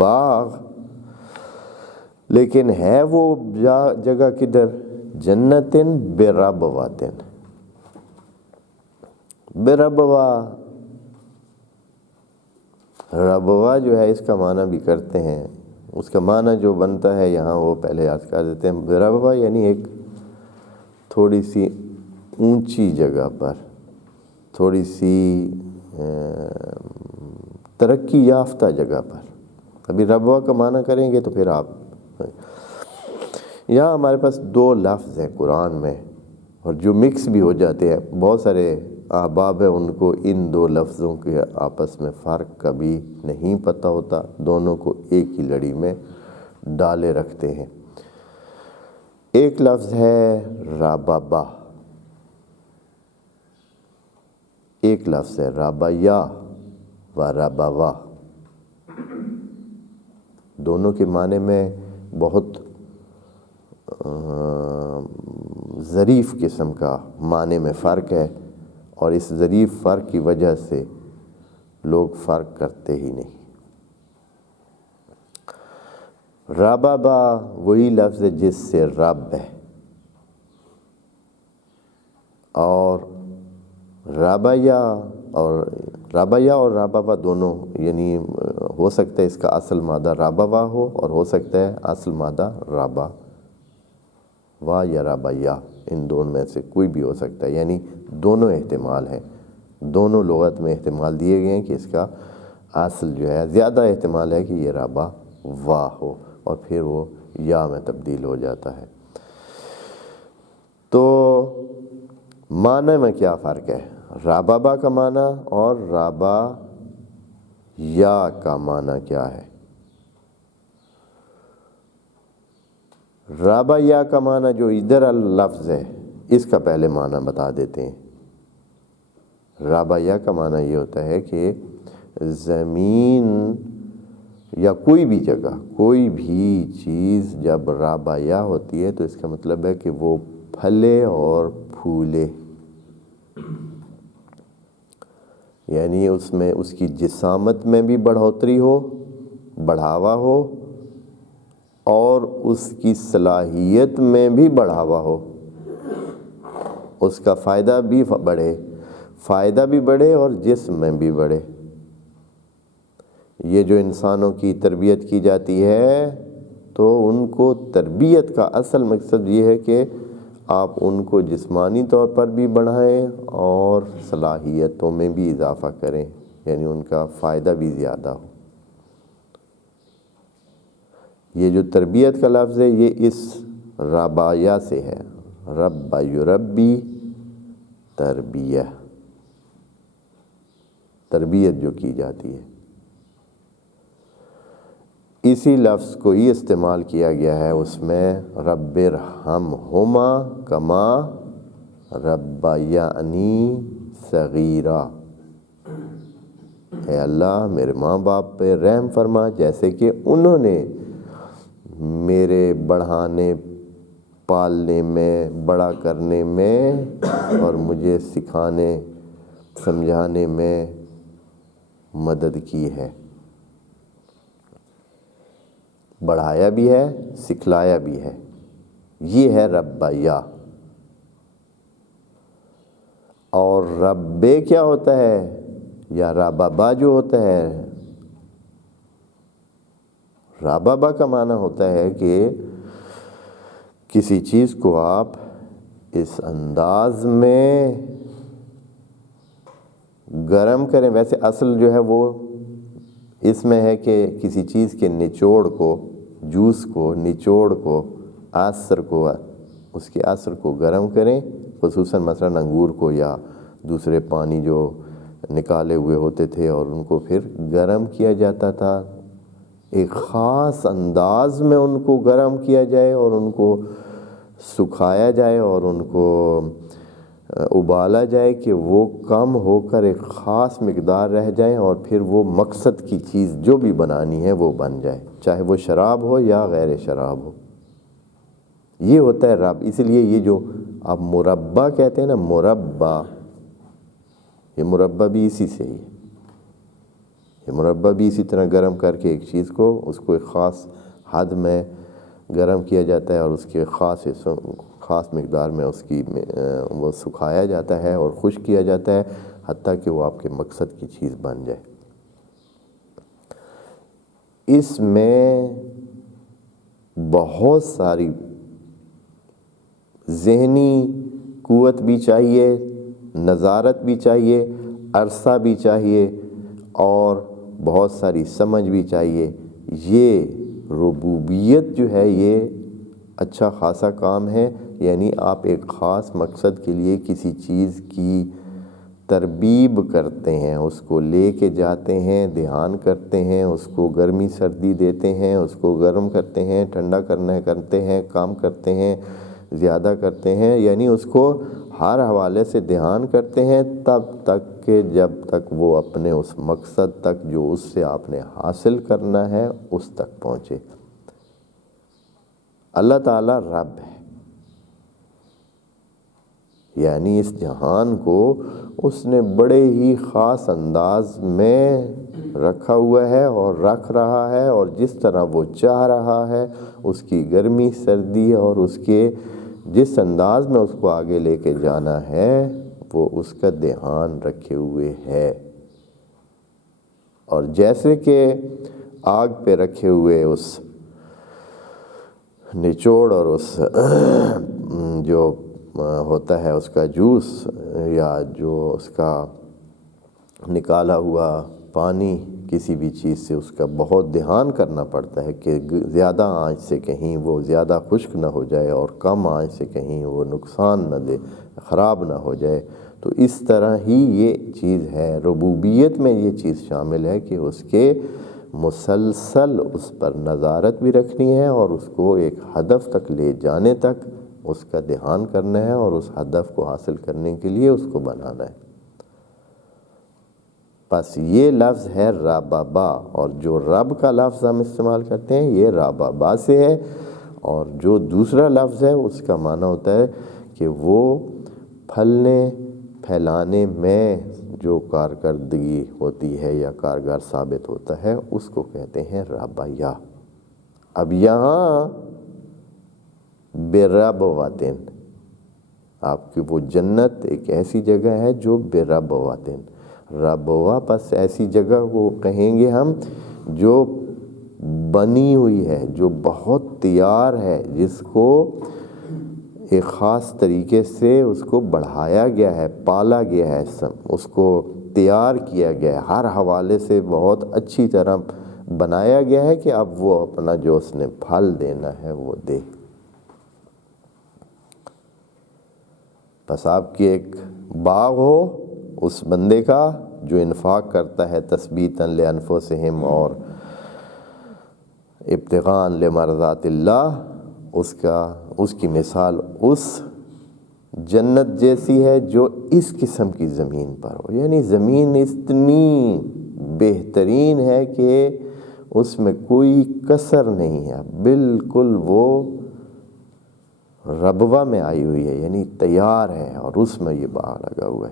باغ، لیکن ہے وہ جگہ کدھر؟ جنتن بربواتن، بربوا، ربوا جو ہے اس کا معنی بھی کرتے ہیں، اس کا معنی جو بنتا ہے یہاں وہ پہلے یاد کر دیتے ہیں۔ بربوا یعنی ایک تھوڑی سی اونچی جگہ پر، تھوڑی سی ترقی یافتہ جگہ پر۔ ابھی ربوا کا معنی کریں گے تو پھر آپ، یہاں ہمارے پاس دو لفظ ہیں قرآن میں اور جو مکس بھی ہو جاتے ہیں، بہت سارے احباب ہیں ان کو ان دو لفظوں کے آپس میں فرق کبھی نہیں پتہ ہوتا، دونوں کو ایک ہی لڑی میں ڈالے رکھتے ہیں۔ ایک لفظ ہے ربابا، ایک لفظ ہے ربایا و ربوا، دونوں کے معنی میں بہت ظریف قسم کا معنی میں فرق ہے، اور اس ظریف فرق کی وجہ سے لوگ فرق کرتے ہی نہیں۔ ربابا وہی لفظ ہے جس سے رب ہے، اور ربایا اور ربابا دونوں، یعنی ہو سکتا ہے اس کا اصل مادہ ربوا ہو اور ہو سکتا ہے اصل مادہ ربا وا یا ربایا، ان دونوں میں سے کوئی بھی ہو سکتا ہے، یعنی دونوں احتمال ہیں، دونوں لغت میں احتمال دیے گئے ہیں کہ اس کا اصل جو ہے، زیادہ احتمال ہے کہ یہ ربا وا ہو اور پھر وہ یا میں تبدیل ہو جاتا ہے۔ تو معنی میں کیا فرق ہے؟ ربابا کا معنی اور ربا یا کا معنی کیا ہے؟ ربا یا کا معنی جو ادھر لفظ ہے اس کا پہلے معنی بتا دیتے ہیں۔ ربا یا کا معنی یہ ہوتا ہے کہ زمین یا کوئی بھی جگہ، کوئی بھی چیز جب ربا یا ہوتی ہے تو اس کا مطلب ہے کہ وہ پھلے اور پھولے، یعنی اس میں اس کی جسامت میں بھی بڑھوتری ہو، بڑھاوا ہو، اور اس کی صلاحیت میں بھی بڑھاوا ہو، اس کا فائدہ بھی بڑھے اور جسم میں بھی بڑھے۔ یہ جو انسانوں کی تربیت کی جاتی ہے تو ان کو تربیت کا اصل مقصد یہ ہے کہ آپ ان کو جسمانی طور پر بھی بڑھائیں اور صلاحیتوں میں بھی اضافہ کریں، یعنی ان کا فائدہ بھی زیادہ ہو۔ یہ جو تربیت کا لفظ ہے یہ اس ربایا سے ہے، رب یربی، تربیت جو کی جاتی ہے، اسی لفظ کو ہی استعمال کیا گیا ہے اس میں رب ارحمہما کما ربیانی صغیرا، اے اللہ میرے ماں باپ پہ رحم فرما جیسے کہ انہوں نے میرے بڑھانے پالنے میں، بڑا کرنے میں اور مجھے سکھانے سمجھانے میں مدد کی ہے، بڑھایا بھی ہے، سکھلایا بھی ہے، یہ ہے ربایا۔ اور ربے کیا ہوتا ہے یا ربابا جو ہوتا ہے، ربابا کا معنی ہوتا ہے کہ کسی چیز کو آپ اس انداز میں گرم کریں، ویسے اصل جو ہے وہ اس میں ہے کہ کسی چیز کے نچوڑ کو، جوس کو، نچوڑ کو، عصر کو، اس کے عصر کو گرم کریں، خصوصاً مثلا انگور کو یا دوسرے پانی جو نکالے ہوئے ہوتے تھے، اور ان کو پھر گرم کیا جاتا تھا، ایک خاص انداز میں ان کو گرم کیا جائے اور ان کو سکھایا جائے اور ان کو ابالا جائے کہ وہ کم ہو کر ایک خاص مقدار رہ جائیں، اور پھر وہ مقصد کی چیز جو بھی بنانی ہے وہ بن جائے، چاہے وہ شراب ہو یا غیر شراب ہو۔ یہ ہوتا ہے رب۔ اسی لیے یہ جو آپ مربع کہتے ہیں نا، مربع، یہ مربع بھی اسی سے ہی ہے۔ یہ مربع بھی اسی طرح گرم کر کے ایک چیز کو اس کو ایک خاص حد میں گرم کیا جاتا ہے اور اس کے خاص مقدار میں اس کی وہ سکھایا جاتا ہے اور خشک کیا جاتا ہے حتیٰ کہ وہ آپ کے مقصد کی چیز بن جائے۔ اس میں بہت ساری ذہنی قوت بھی چاہیے، نظارت بھی چاہیے، عرصہ بھی چاہیے اور بہت ساری سمجھ بھی چاہیے۔ یہ ربوبیت جو ہے یہ اچھا خاصا کام ہے، یعنی آپ ایک خاص مقصد کے لیے کسی چیز کی تربیب کرتے ہیں، اس کو لے کے جاتے ہیں، دھیان کرتے ہیں، اس کو گرمی سردی دیتے ہیں، اس کو گرم کرتے ہیں، ٹھنڈا کرتے ہیں، کام کرتے ہیں، زیادہ کرتے ہیں، یعنی اس کو ہر حوالے سے دھیان کرتے ہیں تب تک کہ جب تک وہ اپنے اس مقصد تک جو اس سے آپ نے حاصل کرنا ہے اس تک پہنچے۔ اللہ تعالیٰ رب ہے، یعنی اس جہان کو اس نے بڑے ہی خاص انداز میں رکھا ہوا ہے اور رکھ رہا ہے، اور جس طرح وہ چاہ رہا ہے اس کی گرمی سردی اور اس کے جس انداز میں اس کو آگے لے کے جانا ہے وہ اس کا دھیان رکھے ہوئے ہے۔ اور جیسے کہ آگ پہ رکھے ہوئے اس نچوڑ اور اس جو ہوتا ہے اس کا جوس یا جو اس کا نکالا ہوا پانی کسی بھی چیز سے اس کا بہت دھیان کرنا پڑتا ہے کہ زیادہ آنچ سے کہیں وہ زیادہ خشک نہ ہو جائے اور کم آنچ سے کہیں وہ نقصان نہ دے، خراب نہ ہو جائے، تو اس طرح ہی یہ چیز ہے۔ ربوبیت میں یہ چیز شامل ہے کہ اس کے مسلسل اس پر نظارت بھی رکھنی ہے اور اس کو ایک ہدف تک لے جانے تک اس کا دھیان کرنا ہے اور اس ہدف کو حاصل کرنے کے لیے اس کو بنانا ہے۔ بس یہ لفظ ہے ربابا، اور جو رب کا لفظ ہم استعمال کرتے ہیں یہ ربابا سے ہے، اور جو دوسرا لفظ ہے اس کا معنی ہوتا ہے کہ وہ پھلنے پھیلانے میں جو کارکردگی ہوتی ہے یا کارگر ثابت ہوتا ہے اس کو کہتے ہیں ربایا۔ اب یہاں بے رب واتن، آپ کی وہ جنت ایک ایسی جگہ ہے جو بے رب واتن، ربوا پس ایسی جگہ کو کہیں گے ہم جو بنی ہوئی ہے، جو بہت تیار ہے، جس کو ایک خاص طریقے سے اس کو بڑھایا گیا ہے، پالا گیا ہے، اس کو تیار کیا گیا ہے، ہر حوالے سے بہت اچھی طرح بنایا گیا ہے کہ اب وہ اپنا جو اس نے پھل دینا ہے وہ دے۔ بس آپ کی ایک باغ ہو اس بندے کا جو انفاق کرتا ہے تثبیتاً لانفسہم اور ابتغاء لمرضات اللہ، اس کی مثال اس جنت جیسی ہے جو اس قسم کی زمین پر ہو، یعنی زمین اتنی بہترین ہے کہ اس میں کوئی کسر نہیں ہے، بالکل وہ ربوہ میں آئی ہوئی ہے، یعنی تیار ہے، اور اس میں یہ باغ لگا ہوا ہے۔